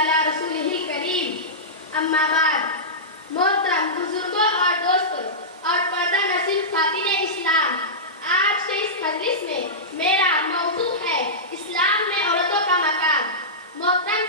علی رسولہ الکریم اما بعد محترم بزرگوں اور دوستوں اور پردہ نشین خواتین اسلام، آج کے اس مجلس میں میرا موضوع ہے اسلام میں عورتوں کا مقام۔ محترم